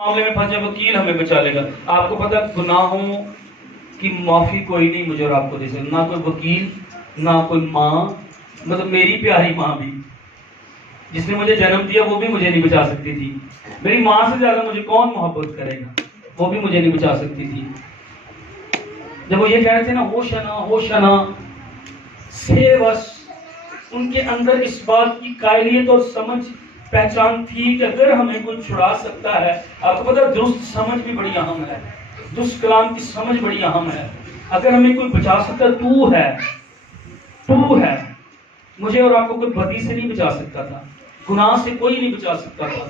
معاملے میں پھنسے وکیل ہمیں بچا لے گا. آپ کو پتا گناہوں کی معافی کوئی نہیں مجھے اور آپ کو دے سکتا, نہ کوئی وکیل نہ کوئی ماں, مطلب میری پیاری ماں بھی جس نے مجھے جنم دیا وہ بھی مجھے نہیں بچا سکتی تھی. میری ماں سے زیادہ مجھے کون محبت کرے گا, وہ بھی مجھے نہیں بچا سکتی تھی. جب وہ یہ کہہ رہے تھے نا ہوشنا سیو اس, ان کے اندر اس بات کی قائلیت اور سمجھ پہچان تھی کہ اگر ہمیں کوئی چھڑا سکتا ہے. آپ کو پتا درست سمجھ بھی بڑی اہم ہے, درست کلام کی سمجھ بڑی اہم ہے. اگر ہمیں کوئی بچا سکتا تو ہے. مجھے اور آپ کو کوئی بدی سے نہیں بچا سکتا تھا, گناہ سے کوئی نہیں بچا سکتا تھا.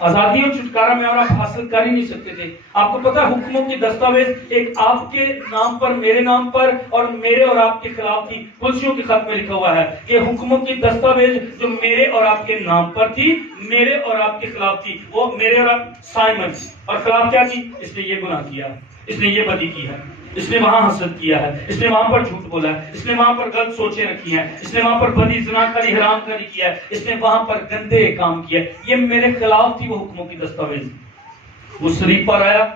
آزادی اور چھٹکارا میں اور آپ حاصل کر ہی نہیں سکتے تھے. آپ کو پتا حکموں کی دستاویز ایک آپ کے نام پر, میرے نام پر اور میرے اور آپ کے خلاف تھی. کلسیوں کے خط میں لکھا ہوا ہے کہ حکموں کی دستاویز جو میرے اور آپ کے نام پر تھی, میرے اور آپ کے خلاف تھی. وہ میرے اور آپ سائمن, اور خلاف کیا تھی؟ اس نے یہ گناہ کیا, اس نے یہ بدی کی ہے, اس نے وہاں حسد کیا ہے, اس نے وہاں پر جھوٹ بولا ہے, اس نے وہاں پر غلط سوچیں رکھی ہیں, اس نے وہاں پر بدی زنا کاری حرام کاری کیا ہے, اس نے وہاں پر گندے کام کیا ہے. یہ میرے خلاف تھی وہ حکموں کی دستاویز. وہ صلیب پر آیا,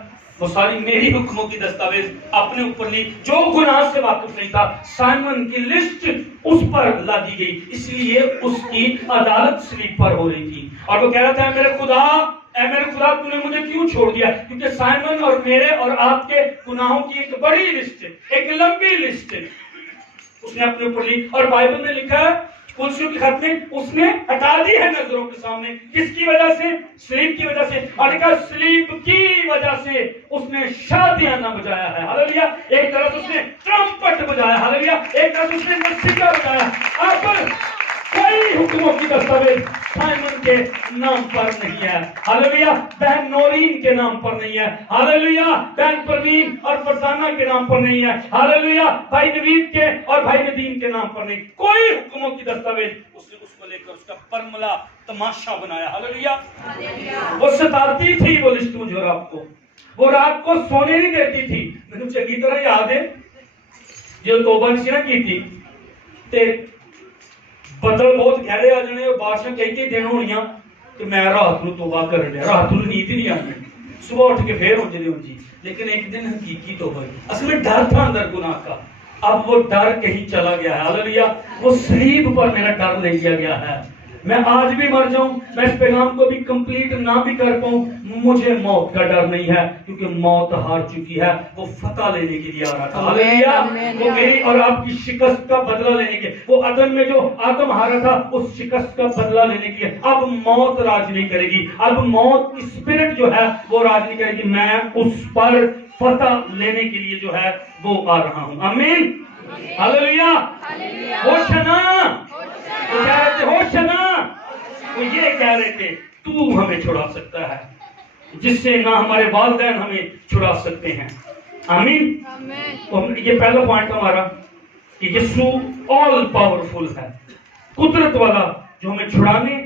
وہ ساری میری حکموں کی دستاویز اپنے اوپر لی. جو گناہ سے واقف نہیں تھا سائمن کی لسٹ اس پر لا دی گئی, اس لیے اس کی عدالت صلیب پر ہو رہی تھی. اور وہ کہہ رہا تھا اے میرے خدا تو نے مجھے کیوں چھوڑ دیا؟ کیونکہ سائمن اور میرے اور آپ کے گناہوں کی ایک بڑی لسٹ, ایک لمبی لسٹ اس نے اپنے اوپر لی. اور بائبل میں لکھا ہے کلسیوں کے خط میں اس نے ہٹا دی ہے نظروں کے سامنے. کس کی وجہ سے؟ سلیب کی وجہ سے. اور لکھا سلیب کی وجہ سے اس نے شادیاں نہ بجایا ہے. ہاللویا. ایک طرف اس نے ٹرمپٹ بجایا, ہاللویا, ایک طرف اس نے موسیقی بجایا. اب کوئی حکموں کی دستاویز سائمن کے نام پر نہیں ہے, ہاللویا. بہن نورین کے نام پر نہیں ہے, ہاللویا. بہن پروین اور فرزانہ کے نام پر نہیں ہے, ہاللویا. بھائی نوید کے اور بھائی ندیم کے نام پر نہیں. کوئی حکموں کی دستاویز اس نے اس کو لے کر اس کا پرملا تماشا بنایا, ہاللویا. وہ ستاتی تھی وہ لسٹ مجھے اور آپ کو, وہ رات کو سونے نہیں دیتی تھی. مجھے چنگی طرح یاد ہے جو توبہ نہیں نہ کی تھی تے بدل بہت گہرے آ جانے اور بارشاں کئی دن ہونیاں کہ میں رات نو توبہ کر لیا, رات نو نیند نہیں آنی, صبح اٹھ کے پھر ہو جی. لیکن ایک دن حقیقی توبہ کی, اصل میں ڈر تھا اندر گناہ کا. اب وہ ڈر کہیں چلا گیا ہے, ہاللویا. وہ صلیب پر میرا ڈر لے لیا گیا ہے. میں آج بھی مر جاؤں, میں اس پیغام کو بھی کمپلیٹ نہ بھی کر پاؤں, مجھے موت کا ڈر نہیں ہے, کیونکہ موت ہار چکی ہے. وہ فتح لینے کے لیے آ رہا تھا, ہاللویا. وہ میری اور آپ کی شکست کا بدلہ لینے کے, وہ عدن میں جو آدم ہارا تھا اس شکست کا بدلہ لینے کے لیے اب موت راج نہیں کرے گی. اب موت کی اسپرٹ جو ہے وہ راج نہیں کرے گی. میں اس پر فتح لینے کے لیے جو ہے وہ آ رہا ہوں. آمین, ہاللویا. ہوشنا, وہ کہہ رہے تھے ہوشنا, وہ یہ کہہ رہے تھے تو ہمیں چھڑا سکتا ہے جس سے نہ ہمارے والدین ہمیں چھڑا سکتے ہیں. آمین. یہ پہلا پوائنٹ ہمارا کہ یسوع آل پاورفل ہے, قدرت والا, جو ہمیں چھڑانے,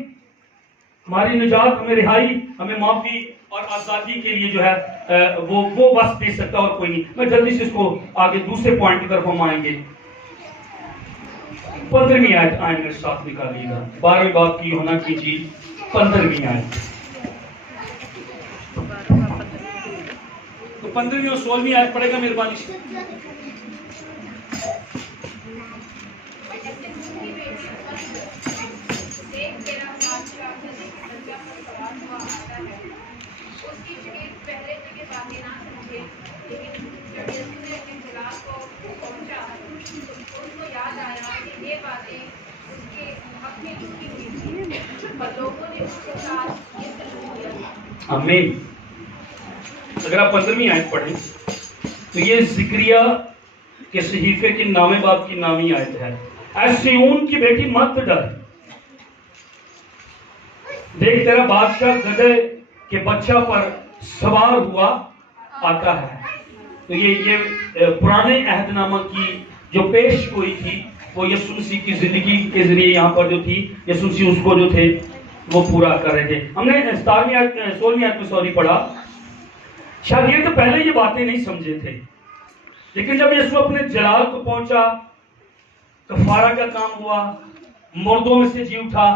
ہماری نجات, ہمیں رہائی, ہمیں معافی اور آزادی کے لیے جو ہے وہ بس دے سکتا اور کوئی نہیں. میں جلدی سے اس کو آگے دوسرے پوائنٹ کی طرف ہم آئیں گے. 15ویں آیت آئیں میرے ساتھ نکالیے گا. 12ویں بات کی ہونا کی چیز 15ویں آیت. تو 15ویں اور 16ویں آیت پڑھے گا مہربانی سے. آمین. اگر آپ 15ویں آیت پڑھیں تو یہ زکریا کے صحیفے کے نامے باب کی نامی آیت ہے. اے سیون کی بیٹی مت ڈر, دیکھ تیرا بادشاہ گدھے کے بچہ پر سوار ہوا آتا ہے. تو یہ پرانے عہد نامہ کی جو پیش گوئی تھی وہ یسوع مسیح کی زندگی کے ذریعے یہاں پر جو تھی, یسوع مسیح اس کو جو تھے وہ پورا کر رہے تھے. ہم نے 16ویں آیت میں پڑھا. شاگرد تو پہلے یہ باتیں نہیں سمجھے تھے, لیکن جب یسوع اپنے جلال کو پہنچا, کفارہ کا کام ہوا, مردوں میں سے جی اٹھا,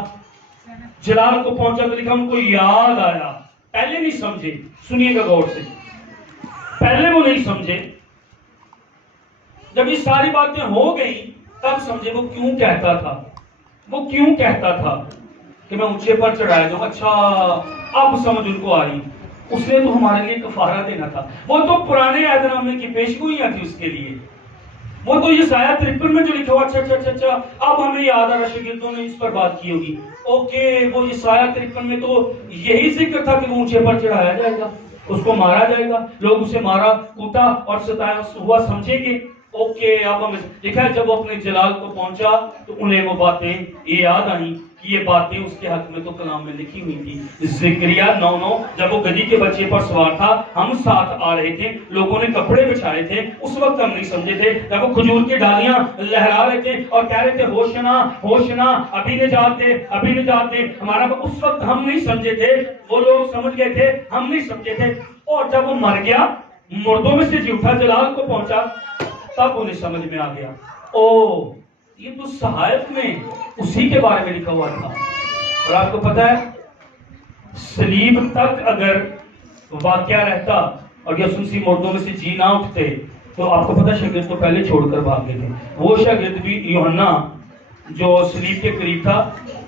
جلال کو پہنچا تو لکھا ہم کو یاد آیا پہلے نہیں سمجھے، سنیے گا غور سے، پہلے وہ نہیں سمجھے، جب یہ ساری باتیں ہو گئی تب سمجھے وہ کیوں کہتا تھا، وہ کیوں کہتا تھا کہ میں اونچے پر چڑھایا جاؤں. اچھا اب سمجھ ان کو آ رہی، اس نے تو ہمارے لیے کفارہ دینا تھا. وہ تو پرانے عہد نامے کی پیشگوئیاں تھی اس کے لیے. وہ تو یسایہ 53 میں جو لکھا ہوا، اچھا اب ہمیں یاد آ رہا، شاگردوں نے اس پر بات کی ہوگی. اوکے، وہ یسایہ 53 میں تو یہی ذکر تھا کہ وہ اونچے پر چڑھایا جائے گا، اس کو مارا جائے گا، لوگ اسے مارا کوٹا اور ستایا ہوا سمجھیں گے. اوکے، اب ہمیں دیکھا ہے جب وہ اپنے جلال کو پہنچا تو انہیں وہ باتیں یہ یاد آئیں کہ یہ باتیں اس کے حق میں تو کلام میں لکھی ہوئی تھی. زکریا 9:9 جب وہ گدھی کے بچے پر سوار تھا، ہم ساتھ آ رہے تھے، لوگوں نے کپڑے بچھائے تھے، اس وقت ہم نہیں سمجھے تھے. جب وہ کھجور کی ڈالیاں لہرا رہے تھے اور کہہ رہے تھے ہوشنا ہوشنا، ابھی نجات دے، ابھی نجات دے ہمارا، اس وقت ہم نہیں سمجھے تھے. وہ لوگ سمجھ گئے تھے، ہم نہیں سمجھے تھے. اور جب وہ مر گیا، مردوں میں سے جی اٹھا، جلال کو پہنچا، تب انہیں سمجھ میں آ گیا، او یہ تو صحائف میں اسی کے بارے میں لکھا ہوا تھا. اور آپ کو پتا ہے صلیب تک اگر واقعہ رہتا اور یسوع مسیح مردوں میں سے جی نہ اٹھتے تو آپ کو پتا شاگرد تو پہلے چھوڑ کر بھاگ گئے تھے. وہ شاگرد بھی یوحنا جو صلیب کے قریب تھا،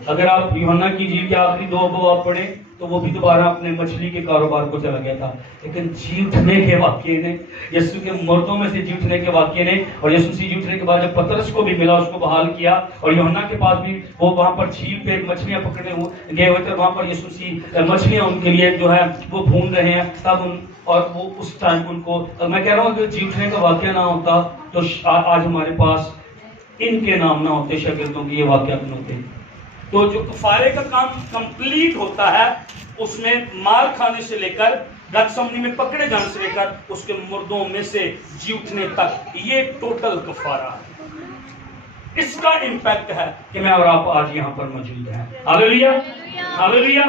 اگر آپ یوحنا کی انجیل کے آخری 2 ابواب پڑھیں تو وہ بھی دوبارہ اپنے مچھلی کے کاروبار کو چلا گیا تھا. لیکن جی اٹھنے کے واقعے نے، یسوع کے مردوں میں سے جی اٹھنے کے واقعے نے، اور یسوع مسیح جی اٹھنے کے بعد جب پترس کو بھی ملا، اس کو بحال کیا، اور یوحنا کے پاس بھی وہ وہاں پر جھیل پہ مچھلیاں پکڑنے گئے ہوئے تھے، وہاں پر یسوع مسیح مچھلیاں ان کے لیے جو ہے وہ بھون رہے ہیں، تب اور وہ اس ٹائم ان کو، میں کہہ رہا ہوں کہ جی اٹھنے کا واقعہ نہ ہوتا تو آج ہمارے پاس ان کے نام نہ ہوتے، شاگردوں کے یہ واقعات نہ ہوتے. تو جو کفارے کا کام کمپلیٹ ہوتا ہے، اس میں مار کھانے سے لے کر گتسمنی میں پکڑے جانے سے لے کر اس کے مردوں میں سے جی اٹھنے تک، یہ ٹوٹل کفارہ ہے. اس کا امپیکٹ ہے کہ میں اور آپ آج یہاں پر موجود ہیں. ہاللیلویا ہاللیلویا.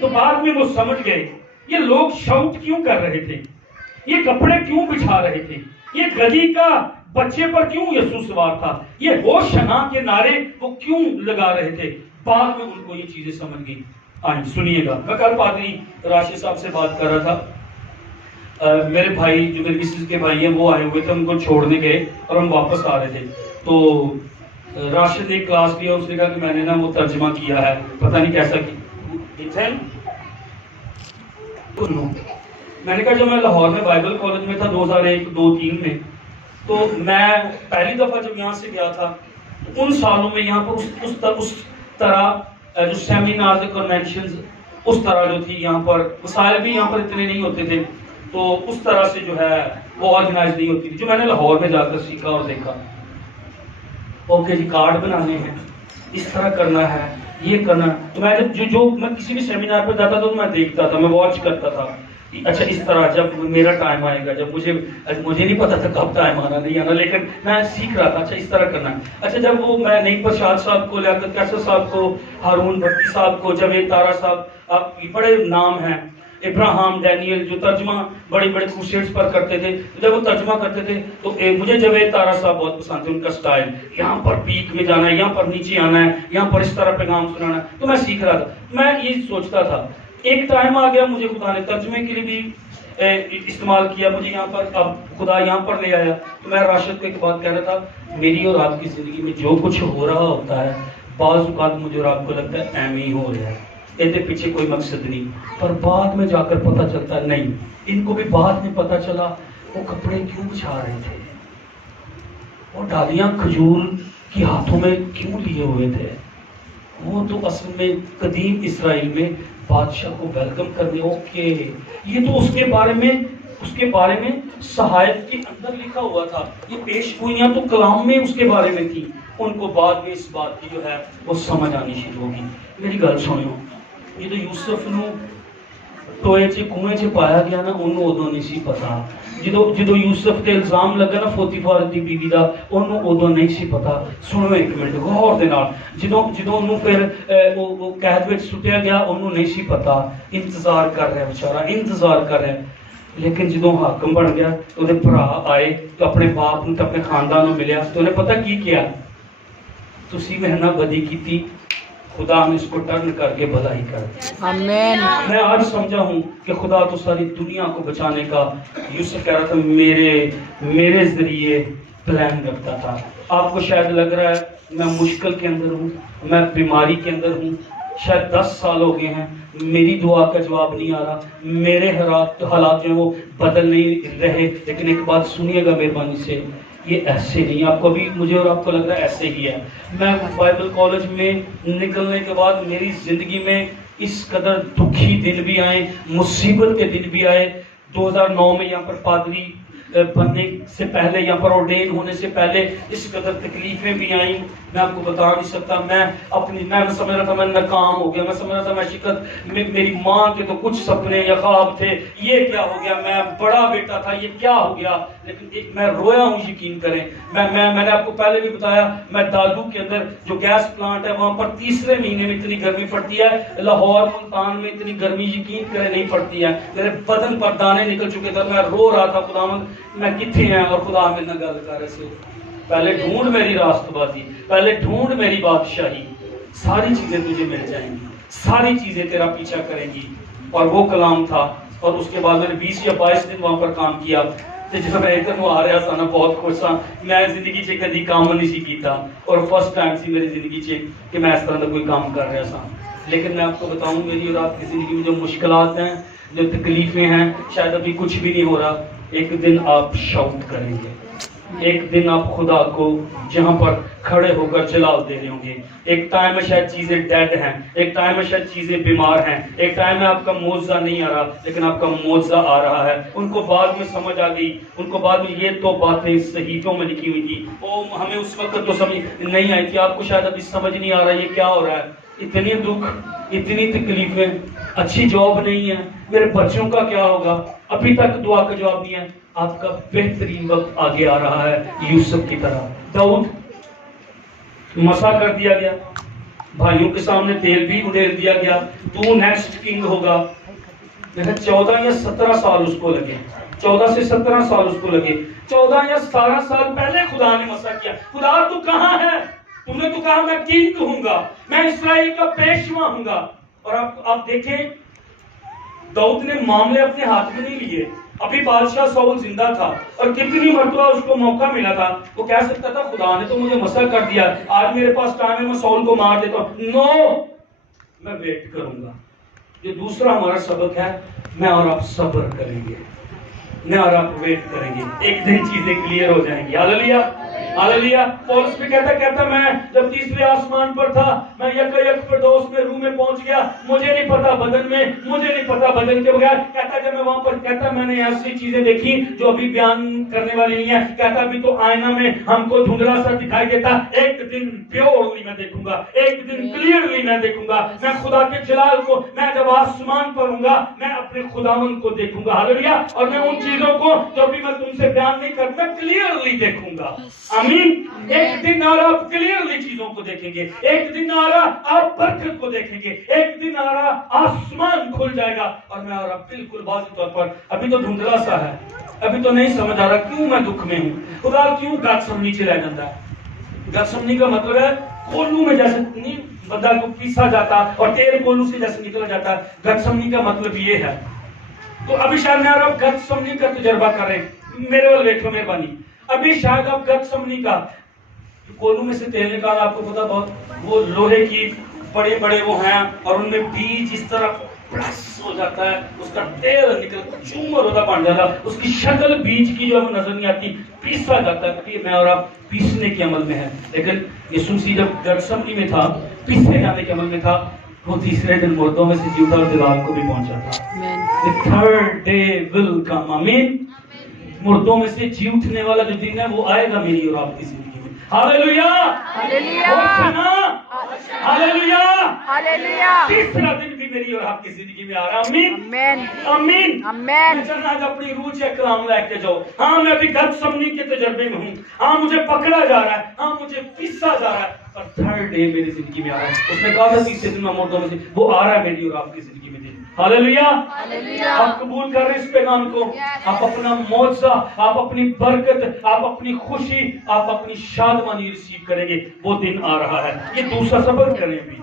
تو بعد میں وہ سمجھ گئے یہ لوگ شاؤٹ کیوں کر رہے تھے، یہ کپڑے کیوں بچھا رہے تھے، یہ گدھی کا بچے پر کیوں یسوع سوار تھا، یہ ہوشنا کے نعرے وہ کیوں لگا رہے تھے. بعد میں ان کو یہ چیزیں سمجھ گئی. آئیں سنیے گا، میں کل پادری راشد صاحب سے بات کر رہا تھا. میرے بھائی جو میرے مسز کے بھائی ہیں وہ آئے ہوئے تھے، ان کو چھوڑنے گئے اور ہم واپس آ رہے تھے. تو راشد نے کلاس لیا، اس نے کہا کہ میں نے نا وہ ترجمہ کیا ہے، پتہ نہیں کیسا کیا. میں نے کہا جب میں لاہور میں بائبل کالج میں تھا 2001-2003 میں، تو میں پہلی دفعہ جب یہاں سے گیا تھا ان سالوں میں یہاں پر اس طرح جو سیمینار کنونشنز اس طرح جو تھی، یہاں پر وسائل بھی یہاں پر اتنے نہیں ہوتے تھے، تو اس طرح سے جو ہے وہ آرگنائز نہیں ہوتی تھی جو میں نے لاہور میں جا کر سیکھا اور دیکھا. اوکے جی، کارڈ بنانے ہیں، اس طرح کرنا ہے، یہ کرنا. تو میں جو میں کسی بھی سیمینار پہ جاتا تھا تو میں دیکھتا تھا، میں واچ کرتا تھا. اچھا اس طرح جب میرا ٹائم آئے گا، جب مجھے نہیں پتا تھا کب ٹائم آنا نہیں آنا، لیکن میں سیکھ رہا تھا اچھا اس طرح کرنا ہے. اچھا جب وہ میں نہیں پرشاد صاحب کو، لیاقت کیسر صاحب کو، ہارون بھٹی صاحب کو، جاوید طارہ صاحب، بڑے نام ہیں، ابراہیم ڈینیل جو ترجمہ بڑے بڑے کروسیڈز پر کرتے تھے، جب وہ ترجمہ کرتے تھے تو مجھے جاوید طارہ صاحب بہت پسند تھے، ان کا سٹائل، یہاں پر پیک میں جانا ہے، یہاں پر نیچے آنا ہے، یہاں پر اس طرح پیغام سنانا ہے. تو میں سیکھ رہا تھا. میں یہ سوچتا تھا ایک ٹائم آ گیا، مجھے خدا نے ترجمے کے لیے بھی استعمال کیا، مجھے یہاں پر اب خدا یہاں پر لے آیا. تو میں راشد کو ایک بات کہہ رہا تھا، میری اور آپ کی زندگی میں جو کچھ ہو رہا ہوتا ہے بعض اوقات مجھے اور آپ کو لگتا ہے ایم ہی ہو رہا ہے، اس پیچھے کوئی مقصد نہیں، پر بعد میں جا کر پتہ چلتا ہے نہیں. ان کو بھی بعد میں پتہ چلا وہ کپڑے کیوں بچھا رہے تھے، وہ ڈالیاں کھجور کی ہاتھوں میں کیوں لیے ہوئے تھے. وہ تو اصل میں قدیم اسرائیل میں بادشاہ کو ویلکم کرنے. اوکے، یہ تو اس کے بارے میں صحائف کے اندر لکھا ہوا تھا، یہ پیش گوئیاں تو کلام میں اس کے بارے میں تھی. ان کو بعد میں اس بات کی جو ہے وہ سمجھ آنی شروع ہوگی. میری گل سنو، یہ تو یوسف نو ٹوئے چ کنویں چ پایا گیا نا، انہوں ادو نہیں سی پتا. جدو یوسف تے الزام لگا نا پوتیفار دی بیوی دا، انہوں ادو نہیں سی پتا. سنو ایک منٹ غور دے نال، جدو انہوں پھر وہ قید وچ سٹیا گیا، انہوں نہیں سی پتا. انتظار کر رہا ہے بیچارہ، انتظار کر رہا ہے. لیکن جدو حاکم بن گیا تو وہ بھرا آئے تو اپنے باپ نے اپنے خاندان میں ملیا تو انہیں پتہ کی کیا، تسی میں نہ بدی کیتی، خدا ہمیں اس کو ٹرن کر کے بھلائی کر دے۔ آمین۔ میں آج سمجھا ہوں کہ خدا تو ساری دنیا کو بچانے کا یوسف کہہ رہا تھا میرے ذریعے پلان رکھتا تھا۔ آپ کو شاید لگ رہا ہے میں مشکل کے اندر ہوں، میں بیماری کے اندر ہوں، شاید 10 سال ہو گئے ہیں، میری دعا کا جواب نہیں آ رہا، میرے حالات جو ہیں وہ بدل نہیں رہے، لیکن ایک بات سنیے گا مہربانی سے، یہ ایسے نہیں، آپ کو بھی مجھے اور آپ کو لگ رہا ہے ایسے ہی ہے۔ میں بائبل کالج میں نکلنے کے بعد میری زندگی میں اس قدر دکھی دن بھی آئے، مصیبت کے دن بھی آئے۔ 2009 میں یہاں پر پادری بننے سے پہلے، یہاں پر آرڈین ہونے سے پہلے اس قدر تکلیفیں بھی آئیں، میں آپ کو بتا نہیں سکتا۔ میں سمجھ رہا تھا میں ناکام ہو گیا، میں سمجھ رہا تھا میں شکست، میری ماں کے تو کچھ سپنے یا خواب تھے، یہ کیا ہو گیا، میں بڑا بیٹا تھا، یہ کیا ہو گیا۔ لیکن میں رویا ہوں، یقین کریں۔ میں نے آپ کو پہلے بھی بتایا، میں دادو کے اندر جو گیس پلانٹ ہے وہاں پر تیسرے مہینے میں اتنی گرمی پڑتی ہے، لاہور ملتان میں اتنی گرمی یقین کریں نہیں پڑتی ہے، میرے بدن پر دانے نکل چکے تھے، میں رو رہا تھا خداوند میں کتنے ہیں، اور خدا میرے نہ گل کر رہے، پہلے ڈھونڈ میری راست بازی، پہلے ڈھونڈ میری بادشاہی، ساری چیزیں تجھے مل جائیں گی، ساری چیزیں تیرا پیچھا کریں گی۔ اور وہ کلام تھا، اور اس کے بعد میں نے 20 یا 22 دن وہاں پر کام کیا۔ جب میں ادھر آ رہا سا نا بہت خوش تھا، میں زندگی چ کدی کام نہیں سی کیتا، اور فرسٹ ٹائم سی میری زندگی چ کہ میں اس طرح کا کوئی کام کر رہا سا۔ لیکن میں آپ کو بتاؤں میری اور آپ کی زندگی میں جو مشکلات ہیں، جو تکلیفیں ہیں، شاید ابھی کچھ بھی نہیں ہو رہا، ایک دن آپ شاؤٹ کریں گے، ایک دن آپ خدا کو جہاں پر کھڑے ہو کر جلال دے رہے ہوں گے۔ ایک ٹائم میں شاید چیزیں ڈیڈ ہیں، ایک ٹائم میں شاید چیزیں بیمار ہیں، ایک ٹائم میں آپ کا معجزہ نہیں آ رہا، لیکن آپ کا معجزہ آ رہا ہے۔ ان کو بعد میں سمجھ آ گئی، ان کو بعد میں یہ تو باتیں صحیفوں میں لکھی ہوئی تھی، وہ ہمیں اس وقت تو سمجھ نہیں آئی تھی۔ آپ کو شاید ابھی سمجھ نہیں آ رہا یہ کیا ہو رہا ہے، اتنی دکھ، اتنی تکلیفیں، اچھی جاب نہیں ہے، میرے بچوں کا کیا ہوگا، ابھی تک دعا کا جواب نہیں ہے۔ آپ کا بہترین وقت آگے آ رہا ہے، یوسف کی طرح۔ داؤد مسا کر دیا گیا، بھائیوں کے سامنے تیل بھی اڈیل دیا گیا، تو نیکسٹ کنگ ہوگا۔ لیکن 14 یا 17 سال اس کو لگے، 14 سے 17 سال اس کو لگے، 14 یا 17 سال پہلے خدا نے مسا کیا۔ خدا تو کہاں ہے؟ تم نے تو کہا میں کنگ ہوں گا، میں اسرائیل کا پیشوا ہوں گا۔ اور آپ دیکھیں داؤد نے معاملے اپنے ہاتھ میں نہیں لیے، ابھی بادشاہ ساؤل زندہ تھا، اور کتنی مرتبہ اس کو موقع ملا تھا، وہ کہہ سکتا تھا خدا نے تو مجھے مسا کر دیا، آج میرے پاس ٹائم ہے میں ساؤل کو مار دیتا ہوں۔ نو، میں ویٹ کروں گا۔ یہ دوسرا ہمارا سبق ہے، میں اور آپ صبر کریں گے، میں اور آپ ویٹ کریں گے، ایک دن چیزیں کلیئر ہو جائیں گی۔ ہاللیلویہ، ہاللیلویہ۔ پولس بھی کہتا میں جب تیسرے آسمان پر تھا، میں یک فردوس میں روح میں پہنچ گیا، مجھے نہیں پتا بدن میں، مجھے نہیں پتا بدن کے بغیر، کہتا جب میں وہاں پر کہتا میں نے ایسی چیزیں دیکھی جو ابھی بیان کرنے والی نہیں ہے، کہتا ابھی تو آئینہ میں ہم کو دھندلا سا دکھائی دیتا، ایک دن پیورلی میں دیکھوں گا، ایک دن کلیئرلی میں دیکھوں گا، میں خدا کے جلال کو، میں جب آسمان پر ہوں گا میں اپنے خداوند کو دیکھوں گا۔ ہاللیلویہ۔ اور میں ان چیزوں کو جو ابھی میں تم سے بیان نہیں کرتا کلیئرلی دیکھوں گا۔ آمین۔ ایک دن آ رہا آپ کلیئرلی چیزوں کو دیکھیں گے، ایک دن آ رہا آپ برکت کو دیکھیں گے، ایک دن آ رہا آسمان کھل جائے گا، اور میں آ رہا بالکل واضح طور پر ابھی تو دھندلا سا ہے، ابھی تو نہیں سمجھ آ رہا کیوں میں دکھ میں ہوں، خدا کیوں گتسم نیچے رہ جاتا ہے۔ گتسمنی کا مطلب ہے کولو میں جیسے نہیں بندہ کو پیسا جاتا اور تیل کولو سے جیسے نکلا جاتا ہے، گتسمنی کا مطلب یہ ہے۔ تو ابھی شاید میں آ رہا گتسمنی کا تجربہ کر رہے ہیں، میرے والے دیکھو مہربانی، ابھی شاید آپ گتسمنی کا کولو میں سے تیل نکالا، آپ کو پتا بہت وہ لوہے کی بڑے بڑے وہ ہیں، اور ان میں بیج اس طرح پریس ہو جاتا ہے، اس کا تیل نکل چومر ہوتا بن جاتا، اس کی شکل بیج کی جو ہمیں نظر نہیں آتی، پیسا جاتا ہے۔ یہ میں اور آپ پیسنے کے عمل میں ہے، لیکن یسوع مسیح جب گتسمنی میں تھا، پیسے جانے کے عمل میں تھا، وہ تیسرے دن مردوں میں سے جی اٹھا اور جلال کو بھی پہنچا تھا۔ The third day will come۔ آمین۔ مردوں میں سے جی اٹھنے والا جو دن ہے وہ آئے گا میری اور آپ کی زندگی میں۔ ہاللیلویہ، ہاللیلویہ، ہاللیلویہ، ہاللیلویہ۔ تیسرا دن بھی میری اور آپ کی زندگی میں آ رہا۔ آمین، آمین، آمین۔ آج اپنی روح سے کلام لے کے جاؤ، ہاں میں ابھی گتسمنی کے تجربے میں ہوں، ہاں مجھے پکڑا جا رہا ہے، ہاں مجھے پیسا جا رہا ہے، اور تھرڈ ڈے میری زندگی میں آ رہا ہے۔ اس نے کہا تھا تیسرے دن میں مردوں میں سے وہ آ رہا ہے میری اور آپ کی زندگی میں۔ ہاللیلویہ۔ آپ قبول کر رہے ہیں اس پیغام کو، آپ اپنا معجزہ، آپ اپنی برکت، آپ اپنی خوشی، آپ اپنی شادمانی ریسیو کریں گے، وہ دن آ رہا ہے۔ یہ دوسرا صبر کریں بھی،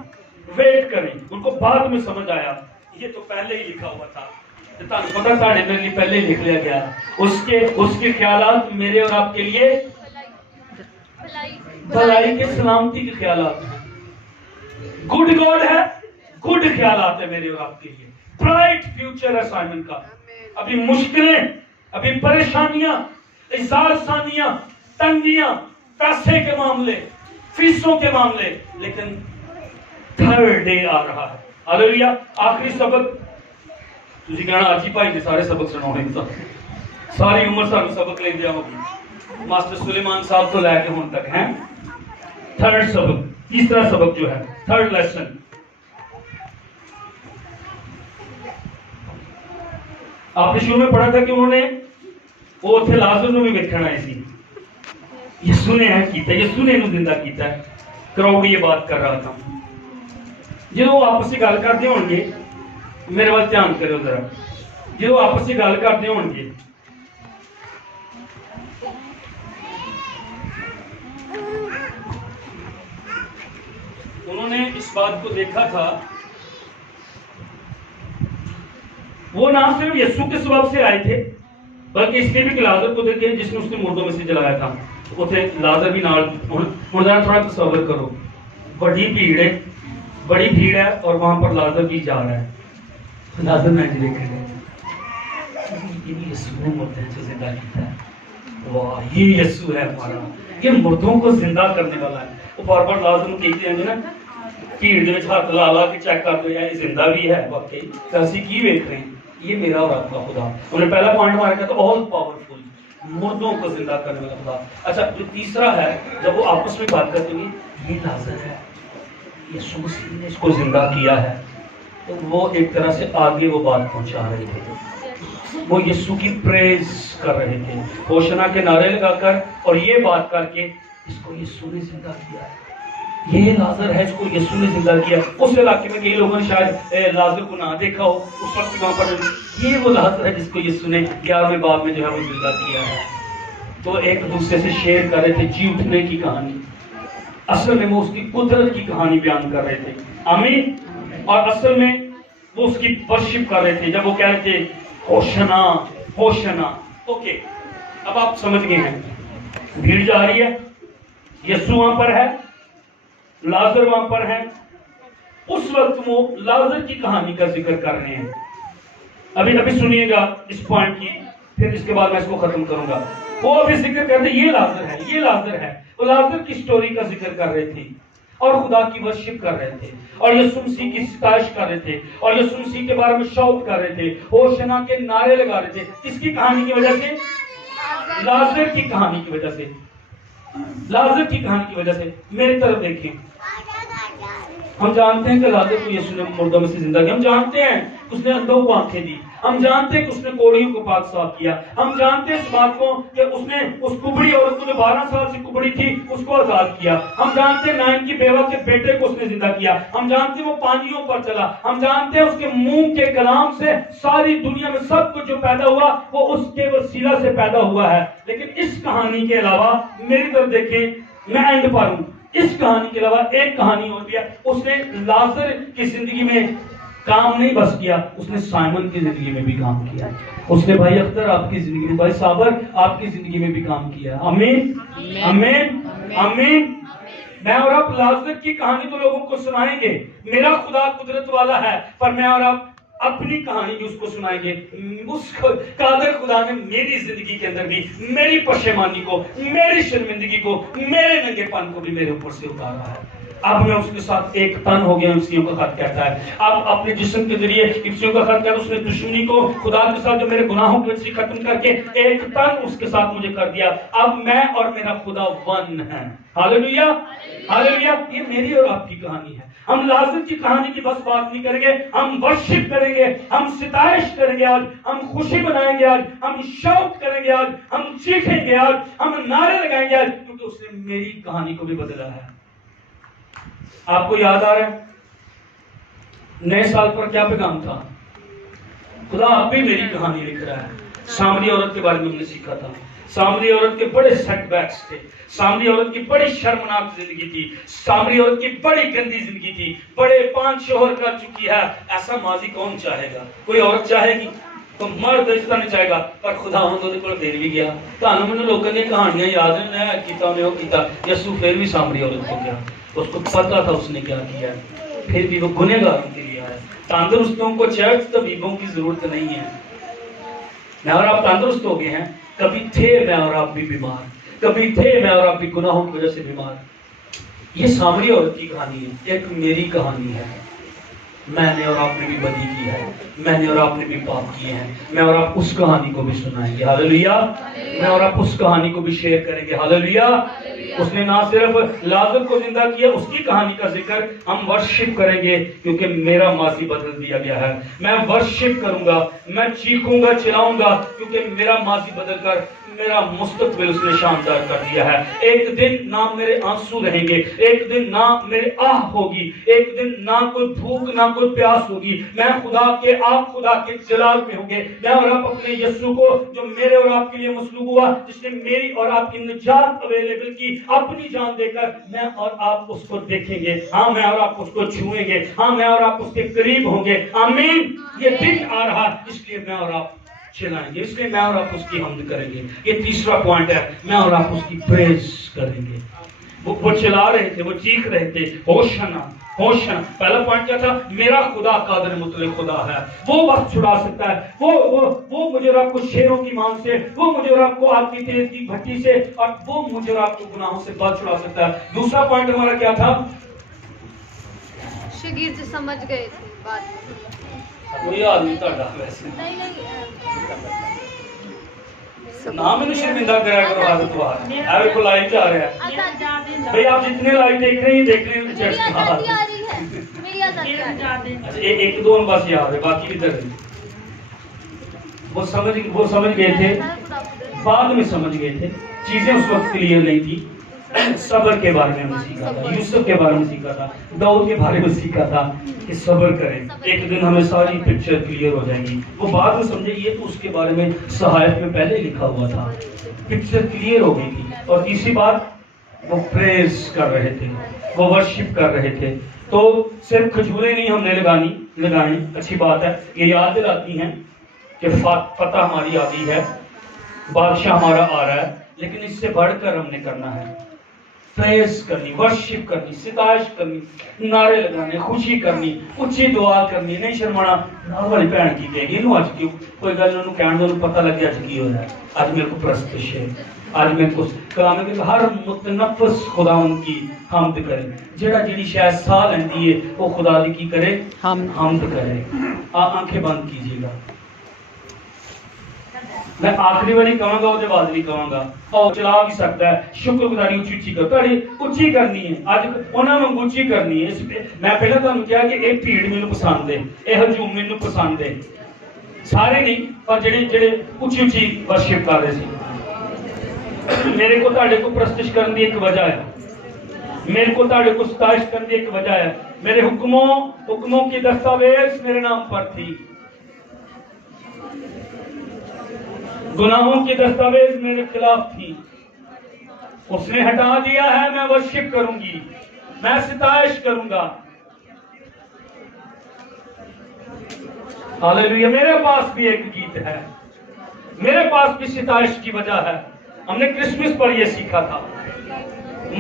ویٹ کریں. ان کو بعد میں سمجھ آیا یہ تو پہلے ہی لکھا ہوا تھا. پتا ساڑھے میرے لیے پہلے ہی لکھ لیا گیا. اس کے خیالات میرے اور آپ کے لیے بھلائی کے سلامتی کے خیالات ہیں. گڈ گاڈ ہے, گڈ خیالات ہے میرے اور آپ کے لیے. برائٹ فیوچر ہے سائمن کا. ابھی مشکلیں, ابھی پریشانیاں, اظہار ثانیاں, تنگیاں, پیسے کے معاملے, فیسوں کے معاملے, لیکن تھرڈ ڈے آ رہا ہے. ہاللیلویا. آخری سبق تسی کہنا آجی بھائی نے سارے سبق سناؤنے تھا, ساری عمر سارے سبق لے دیا ہوگی. ماسٹر سلیمان صاحب تو لے کے ہون تک ہیں. تھرڈ سبق, تیسرا سبق جو ہے, تھرڈ لیسن. آپ نے شروع میں پڑھا تھا کہ انہوں نے وہ تھے لازر نو بھی ویکھن آئے سی. یسوع نے ہے کیتا, یسوع نے انہوں زندہ کیتا ہے. کراؤڈ یہ بات کر رہا تھا. جدو وہ آپس سے گل کرتے ہون گے, میرے وال دھیان کرو ذرا, جدو آپس سے گل کرتے ہون گے انہوں نے اس بات کو دیکھا تھا, وہ نہ صرف یسوع کے سبب سے آئے تھے بلکہ اس لیے بھی کہ لازر کو دیکھے جس نے اس کے مردوں میں سے جلایا تھا. اتنے لازر بھی نال. تھوڑا تصور کرو, بڑی بھیڑ ہے, بڑی بھیڑ ہے اور وہاں پر لازر بھی جا رہا ہے. لازر میں جی دیکھ رہے یہ بھی یسوع نے مردوں سے زندہ کیتا ہے. واہ, یہ یسوع ہے ہمارا, یہ مردوں کو زندہ کرنے والا ہے. وہ بار بار لازر کو کہتے ہیں نا, بھیڑ دے وچ ہاتھ لا لا کے چیک کر دو یہ زندہ بھی ہے واقعی. کیسی کی ویکھ رہے ہیں, یہ میرا اور آپ کا خدا. انہوں نے پہلا پوائنٹ مارا تھا تو آل پاورفل, مردوں کو زندہ کرنے والا خدا. اچھا جو تیسرا ہے, جب وہ آپس میں بات کرتے ہیں یہ لازر ہے, یسوع مسیح نے اس کو زندہ کیا ہے, تو وہ ایک طرح سے آگے وہ بات پہنچا رہے تھے. وہ یسوع کی پریز کر رہے تھے, ہوشنا کے نعرے لگا کر اور یہ بات کر کے اس کو یسوع نے زندہ کیا ہے. یہ لازر ہے, اس کو یسوع نے زندہ کیا. اس علاقے میں کئی لوگوں نے شاید لازر کو نہ دیکھا ہو, اس وقت وہاں پر یہ وہ لازر ہے جس کو یسوع نے 11ویں باب میں جو ہے وہ زندہ کیا ہے. تو ایک دوسرے سے شیئر کر رہے تھے جی اٹھنے کی کہانی. اصل میں وہ اس کی قدرت کی کہانی بیان کر رہے تھے. آمین. اور اصل میں وہ اس کی ورشپ کر رہے تھے جب وہ کہہ رہے تھے ہوشنا ہوشنا. اوکے, اب آپ سمجھ گئے ہیں. بھیڑ جا رہی ہے, یسوع وہاں پر ہے, لازر وہاں پر ہے. اس وقت وہ لازر کی کہانی کا ذکر کر رہے ہیں. ابھی سنیے گا اس پوائنٹ کی, پھر اس کے بعد میں اس کو ختم کروں گا. وہ ابھی ذکر کرتے یہ لازر ہے, یہ لازر ہے. وہ لازر کی سٹوری کا ذکر کر رہے تھے اور خدا کی ورشپ کر رہے تھے اور یسوع مسیح کی ستائش کر رہے تھے اور یسوع مسیح کے بارے میں شاؤٹ کر رہے تھے, ہوشنا کے نعرے لگا رہے تھے. کس کی کہانی کی وجہ سے؟ لازر کی کہانی کی وجہ سے. لازر کی کہانی کی وجہ سے. میری طرف دیکھیں, ہم جانتے ہیں کہ لازر کو یسوع نے مردوں میں سے زندہ کیا. ہم جانتے ہیں اس نے اندھوں کو آنکھیں دی. ہم جانتے ہیں کہ اس نے کوڑیوں کو پاک صاف کیا. ہم جانتے ہیں اس بات کو کہ اس نے اس کبڑی عورت کو جو 12 سال سے کبڑی تھی اس کو آزاد کیا. ہم جانتے ہیں نائن کی بیوہ کے بیٹے کو اس نے زندہ کیا. ہم جانتے ہیں وہ پانیوں پر چلا. ہم جانتے ہیں اس کے منہ کے کلام سے ساری دنیا میں سب کچھ جو پیدا ہوا وہ اس کے وسیلہ سے پیدا ہوا ہے. لیکن اس کہانی کے علاوہ میری طرف دیکھیں, میں اینڈ پر ہوں, اس کہانی کے علاوہ ایک کہانی اور بھی ہے. اس نے لازر کی زندگی میں کام نہیں بس کیا, اس نے سائمن کی زندگی میں بھی کام کیا. اس نے بھائی اختر آپ کی زندگی میں, بھائی صابر آپ کی زندگی میں بھی کام کیا. آمین آمین آمین. میں اور آپ لازر کی کہانی تو لوگوں کو سنائیں گے, میرا خدا قدرت والا ہے, پر میں اور آپ اپنی کہانی بھی اس کو سنائیں گے. اس قادر خدا نے میری زندگی کے اندر بھی میری پشیمانی کو, میری شرمندگی کو, میرے ننگے پن کو بھی میرے اوپر سے اتارا ہے. اب میں اس کے ساتھ ایک تن ہو گیا. افسیوں کا خط کہتا ہے اب اپنے جسم کے ذریعے افسیوں کا خط کہتا ہے اس نے دشمنی کو خدا کے ساتھ جو میرے گناہوں کی وجہ سے ختم کر کے ایک تن اس کے ساتھ مجھے کر دیا. اب میں اور میرا خدا ون ہے. ہاللیلویا ہاللیلویا. یہ میری اور آپ کی کہانی ہے. ہم لازر کی کہانی کی بس بات نہیں کریں گے, ہم ورشپ کریں گے, ہم ستائش کریں گے, آج ہم خوشی منائیں گے, آج ہم شوق کریں گے, آج ہم چیخیں گے, آج ہم نعرے لگائیں گے, آج کیونکہ اس نے میری کہانی کو بھی بدلا ہے. آپ کو یاد آ رہا ہے نئے سال پر کیا پیغام تھا؟ خدا آپ بھی میری کہانی لکھ رہا ہے. سامری عورت کے بارے میں ہم نے سیکھا تھا. سامری عورت کے بڑے سیٹ بیکس تھے، سامری عورت کی بڑی شرمناک زندگی تھی، سامری عورت کی بڑی گندی زندگی تھی، بڑے 5 شوہر کر چکی ہے۔ ایسا ماضی کون چاہے گا؟ کوئی عورت چاہے گی؟ تو مرد اس طرح نہیں چاہے گا، پر خدا ہوں تو پھر بھی گیا۔ تانوں میں لوگوں نے کہانیاں یاد ہیں کیتا انہیں وہ کیتا، یسوع پھر بھی سامری عورت کو گیا، اس کو پتا تھا اس نے کیا کیا ہے، پھر بھی وہ گنہگاروں کے لیے آیا۔ تندرستوں کو چرچ طبیبوں کی ضرورت نہیں ہے۔ میں اور آپ تندرست ہو گئے ہیں، کبھی تھے میں اور آپ بھی بیمار، کبھی تھے میں اور آپ بھی گناہوں کی وجہ سے بیمار۔ یہ سامری عورت کی کہانی ہے، ایک میری کہانی ہے۔ میں نے اور آپ نے بھی بدی کی ہے، میں نے اور آپ نے بھی پاپ کیے ہیں، میں اور آپ اس کہانی کو بھی سنائیں گے، ہاللیلویہ۔ میں اور آپ اس کہانی کو بھی شیئر کریں گے، ہاللیلویہ۔ اس نے نہ صرف لازر کو زندہ کیا، اس کی کہانی کا ذکر ہم ورشپ کریں گے، کیونکہ میرا ماضی بدل دیا گیا ہے۔ میں ورشپ کروں گا، میں چیخوں گا، چلاؤں گا، کیونکہ میرا ماضی بدل کر میرا مستقبل اس نے شاندار کر دیا ہے۔ ایک دن نہ میرے آنسو رہیں گے، ایک دن نہ میرے آہ ہوگی، ایک دن نہ کوئی بھوک نہ کوئی پیاس ہوگی۔ میں خدا کے جلال میں ہوں گے۔ میں اور آپ اپنے یسوع کو جو میرے اور آپ کے لیے مصلوب ہوا، جس نے میری اور آپ کی نجات اویلیبل کی اپنی جان دے کر، میں اور آپ اس کو دیکھیں گے۔ ہاں، میں اور آپ اس کو چھوئیں گے۔ ہاں، میں اور آپ اس کے قریب ہوں گے۔ آمین۔ یہ دن آ رہا، اس لیے میں اور آپ چلائیں گے، اس لیے میں اور آپ اس کی حمد کریں گے۔ یہ تیسرا پوائنٹ ہے، میں اور آپ اس کی پریز کریں گے۔ وہ چلا رہے تھے، وہ چیخ رہے تھے، ہوشنا ہوشنا۔ پہلا پوائنٹ کیا تھا؟ میرا خدا قادر مطلق خدا ہے، وہ وقت چھڑا سکتا ہے، وہ مجھے اور آپ کو شیروں کی مانگ سے، وہ مجھے اور آپ کو آگ کی تیز کی بھٹی سے، اور وہ مجھے اور آپ کو گناہوں سے بچ چھڑا سکتا ہے۔ دوسرا پوائنٹ ہمارا کیا تھا؟ شاگرد سمجھ گئے تھے بات۔ کوئی آدمی تھا ویسے نام میں شرمندہ کرا کرو، حالت وہاں ہے کو لائٹ جا رہا ہے بھئی، آپ جتنے لائٹ دیکھ رہے ہیں دیکھ رہے ہیں چرچ کی حالت ایک دو بس یاد ہے، باقی بھی در وہ سمجھ گئے تھے، بعد میں سمجھ گئے تھے، چیزیں اس وقت کلیئر نہیں تھی۔ صبر کے بارے میں ہم نے سیکھا تھا، یوسف کے بارے میں سیکھا تھا، داؤد کے بارے میں سیکھا تھا کہ صبر کریں، ایک دن ہمیں ساری پکچر کلیئر ہو جائے گی۔ وہ بعد میں سمجھے، یہ تو اس کے بارے میں صحائف میں پہلے لکھا ہوا تھا، پکچر کلیئر ہو گئی تھی۔ اور تیسری بات، وہ پریز کر رہے تھے، وہ ورشپ کر رہے تھے۔ تو صرف کھجوریں نہیں ہم نے لگانی، اچھی بات ہے، یہ یاد دلاتی ہیں کہ فتح ہماری آ گئی ہے، بادشاہ ہمارا آ رہا ہے، لیکن اس سے بڑھ کر ہم نے کرنا ہے پریز کرنی، ورشپ کرنی، ستائش کرنی، نعرے لگانے، خوشی کرنی، اچھی دعا کرنی، نہیں شرمانا۔ والی بہن کی کہے گی انہوں اج کیوں کوئی گل انہوں کہن دے پتہ لگ گیا اج کی ہو رہا ہے، اج میرے کو پرستش ہے، اج میرے کو کلام ہے کہ ہر متنفس خداوند کی حمد کرے، جڑا جڑی شاید ساہ لیندی ہے وہ خدا دی کی کرے، حمد کرے۔ آنکھیں بند کیجیے گا، میں آخری باری کہاں گا، وہ بعد نہیں کہاں گا، اور چلا بھی سکتا ہے۔ شکر گزاری اچھی اچھی کرو، تاری اچھی کرنی ہے، اج انہاں نوں اچھی کرنی ہے۔ میں پہلے تانوں کہا کہ اے بھیڑ مینوں پسند ہے، اے ہجوم مینوں پسند ہے، سارے نہیں پر جڑے اچھی اچھی ورشپ کر رہے سی۔ میرے کو تہاڈے کو پرستش کرن دی ایک وجہ ہے، میرے کو تہاڈے کو ستائش کرن دی ایک وجہ ہے، میرے حکموں کی دستاویز میرے نام پر تھی، گناہوں کی دستاویز میرے خلاف تھی، اس نے ہٹا دیا ہے۔ میں ورشپ کروں گی، میں ستائش کروں گا، ہاللیلویہ۔ میرے پاس بھی ایک گیت ہے، میرے پاس بھی ستائش کی وجہ ہے۔ ہم نے کرسمس پر یہ سیکھا تھا،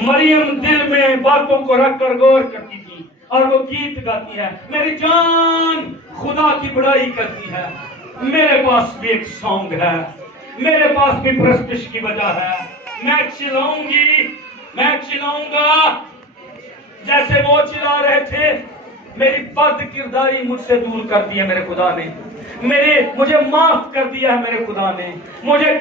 مریم دل میں باتوں کو رکھ کر غور کرتی تھی اور وہ گیت گاتی ہے، میری جان خدا کی بڑائی کرتی ہے۔ میرے پاس بھی ایک سانگ ہے، میرے پاس بھی پرستش کی وجہ ہے۔ میں چلاؤں گی، میں چلاؤں گا جیسے وہ چلا رہے تھے۔ میری بد کرداری مجھ سے دور کر دی ہے میرے خدا نے، مجھے معاف کر دیا ہے میرے خدا نے، مجھے